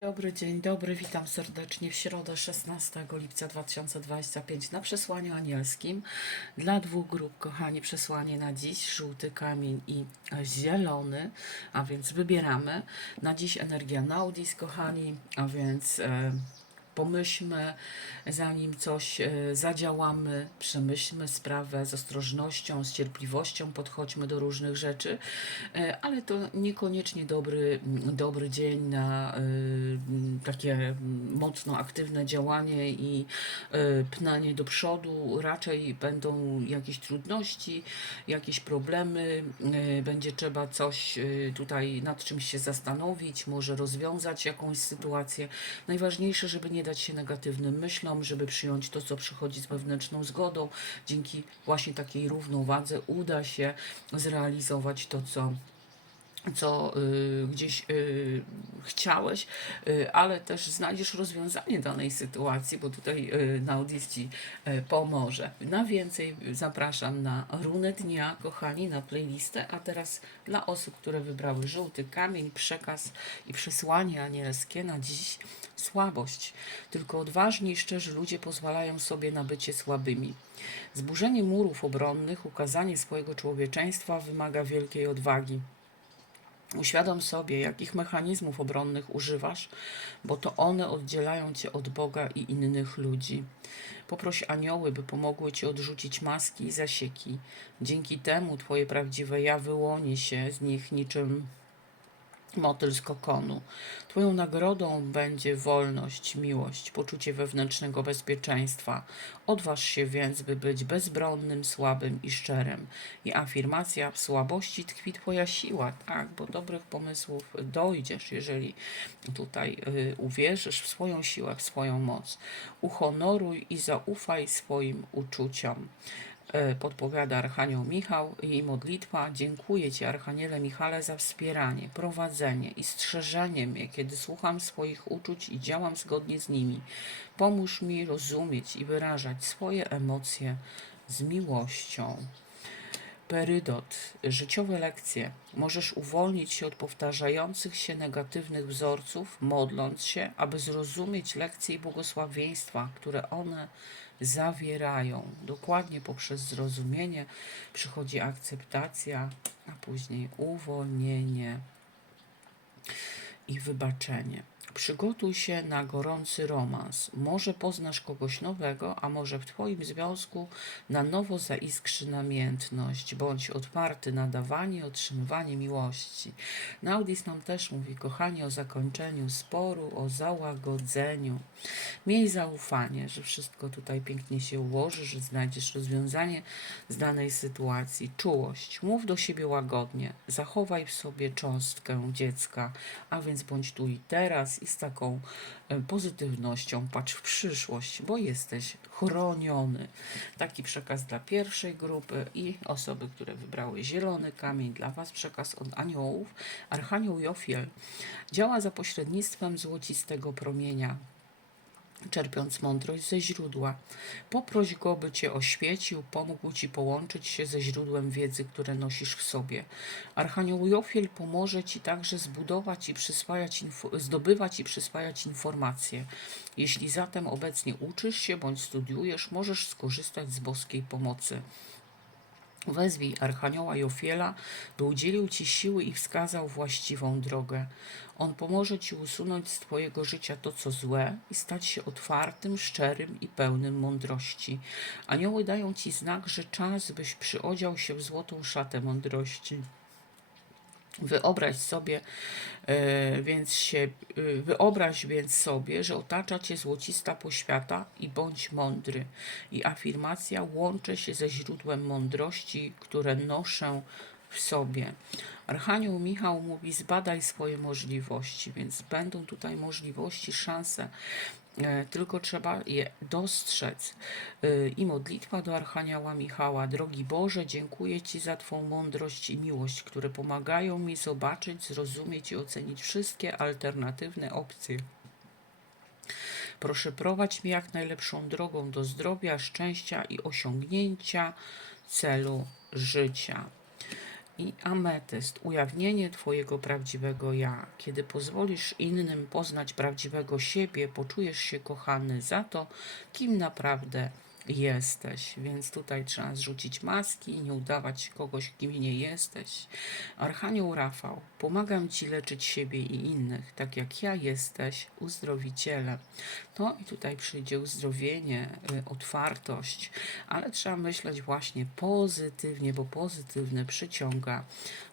Dobry dzień dobry, witam serdecznie w środę 16 lipca 2025 na przesłaniu anielskim. Dla dwóch grup, kochani, przesłanie na dziś żółty kamień i zielony, a więc wybieramy. Na dziś energia Naudis, kochani, a więc e, pomyślmy, zanim coś e, zadziałamy, przemyślmy sprawę z ostrożnością, z cierpliwością, podchodźmy do różnych rzeczy, e, ale to niekoniecznie dobry, dobry dzień na e, takie mocno aktywne działanie i pnanie do przodu. Raczej będą jakieś trudności, jakieś problemy, będzie trzeba coś tutaj nad czymś się zastanowić, może rozwiązać jakąś sytuację. Najważniejsze, żeby nie dać się negatywnym myślom, żeby przyjąć to, co przychodzi z wewnętrzną zgodą. Dzięki właśnie takiej równowadze uda się zrealizować to, co co y, gdzieś y, chciałeś, y, ale też znajdziesz rozwiązanie danej sytuacji, bo tutaj y, Naudis Ci y, pomoże. Na więcej zapraszam na runę dnia, kochani, na playlistę, a teraz dla osób, które wybrały żółty kamień, przekaz i przesłanie anielskie na dziś słabość. Tylko odważni i szczerzy ludzie pozwalają sobie na bycie słabymi. Zburzenie murów obronnych, ukazanie swojego człowieczeństwa wymaga wielkiej odwagi. Uświadom sobie, jakich mechanizmów obronnych używasz, bo to one oddzielają cię od Boga i innych ludzi. Poproś anioły, by pomogły ci odrzucić maski i zasieki. Dzięki temu twoje prawdziwe ja wyłoni się z nich niczym motyl z kokonu. Twoją nagrodą będzie wolność, miłość, poczucie wewnętrznego bezpieczeństwa. Odważ się więc, by być bezbronnym, słabym i szczerym. I afirmacja w słabości tkwi Twoja siła, tak, bo dobrych pomysłów dojdziesz, jeżeli tutaj y, uwierzysz w swoją siłę, w swoją moc. Uhonoruj i zaufaj swoim uczuciom podpowiada Archanioł Michał i modlitwa. Dziękuję Ci, Archaniele Michale, za wspieranie, prowadzenie i strzeżenie mnie, kiedy słucham swoich uczuć i działam zgodnie z nimi. Pomóż mi rozumieć i wyrażać swoje emocje z miłością. Perydot, życiowe lekcje. Możesz uwolnić się od powtarzających się negatywnych wzorców, modląc się, aby zrozumieć lekcje i błogosławieństwa, które one zawierają. Dokładnie poprzez zrozumienie przychodzi akceptacja, a później uwolnienie i wybaczenie. Przygotuj się na gorący romans. Może poznasz kogoś nowego, a może w Twoim związku na nowo zaiskrzy namiętność. Bądź otwarty na dawanie otrzymywanie miłości. Naudis nam też mówi, kochanie, o zakończeniu sporu, o załagodzeniu. Miej zaufanie, że wszystko tutaj pięknie się ułoży, że znajdziesz rozwiązanie z danej sytuacji. Czułość. Mów do siebie łagodnie. Zachowaj w sobie cząstkę dziecka, a więc bądź tu i teraz i z taką e, pozytywnością patrz w przyszłość, bo jesteś chroniony. Taki przekaz dla pierwszej grupy i osoby, które wybrały zielony kamień. Dla Was przekaz od aniołów. Archanioł Jofiel działa za pośrednictwem złocistego promienia czerpiąc mądrość ze źródła. Poproś go, by cię oświecił, pomógł ci połączyć się ze źródłem wiedzy, które nosisz w sobie. Archanioł Jofiel pomoże ci także zbudować i przyswajać, zdobywać i przyswajać informacje. Jeśli zatem obecnie uczysz się bądź studiujesz, możesz skorzystać z boskiej pomocy. Wezwij Archanioła Jofiela, by udzielił Ci siły i wskazał właściwą drogę. On pomoże Ci usunąć z Twojego życia to, co złe i stać się otwartym, szczerym i pełnym mądrości. Anioły dają Ci znak, że czas, byś przyodział się w złotą szatę mądrości. Wyobraź sobie, e, więc się, e, wyobraź więc sobie, że otacza cię złocista poświata i bądź mądry. I afirmacja łączę się ze źródłem mądrości, które noszę w sobie. Archanioł Michał mówi: zbadaj swoje możliwości, więc będą tutaj możliwości, szanse. E, Tylko trzeba je dostrzec. E, I modlitwa do Archanioła Michała. Drogi Boże, dziękuję Ci za Twą mądrość i miłość, które pomagają mi zobaczyć, zrozumieć i ocenić wszystkie alternatywne opcje. Proszę prowadź mnie jak najlepszą drogą do zdrowia, szczęścia i osiągnięcia celu życia. I ametyst, ujawnienie Twojego prawdziwego ja. Kiedy pozwolisz innym poznać prawdziwego siebie, poczujesz się kochany za to, kim naprawdę jesteś. Więc tutaj trzeba zrzucić maski i nie udawać kogoś, kim nie jesteś. Archanioł Rafał, pomagam Ci leczyć siebie i innych, tak jak ja jesteś uzdrowicielem. No i tutaj przyjdzie uzdrowienie, y, otwartość, ale trzeba myśleć właśnie pozytywnie, bo pozytywne przyciąga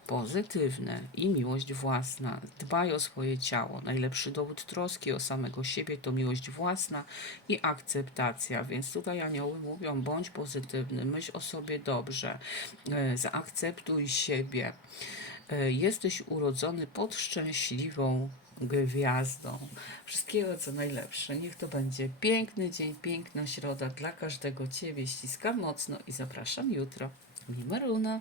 pozytywne i miłość własna. Dbaj o swoje ciało. Najlepszy dowód troski o samego siebie to miłość własna i akceptacja. Więc tutaj anioły mówią, bądź pozytywny, myśl o sobie dobrze, e, zaakceptuj siebie. E, Jesteś urodzony pod szczęśliwą gwiazdą. Wszystkiego co najlepsze. Niech to będzie piękny dzień, piękna środa dla każdego Ciebie. Ściskam mocno i zapraszam jutro. Mimeruna.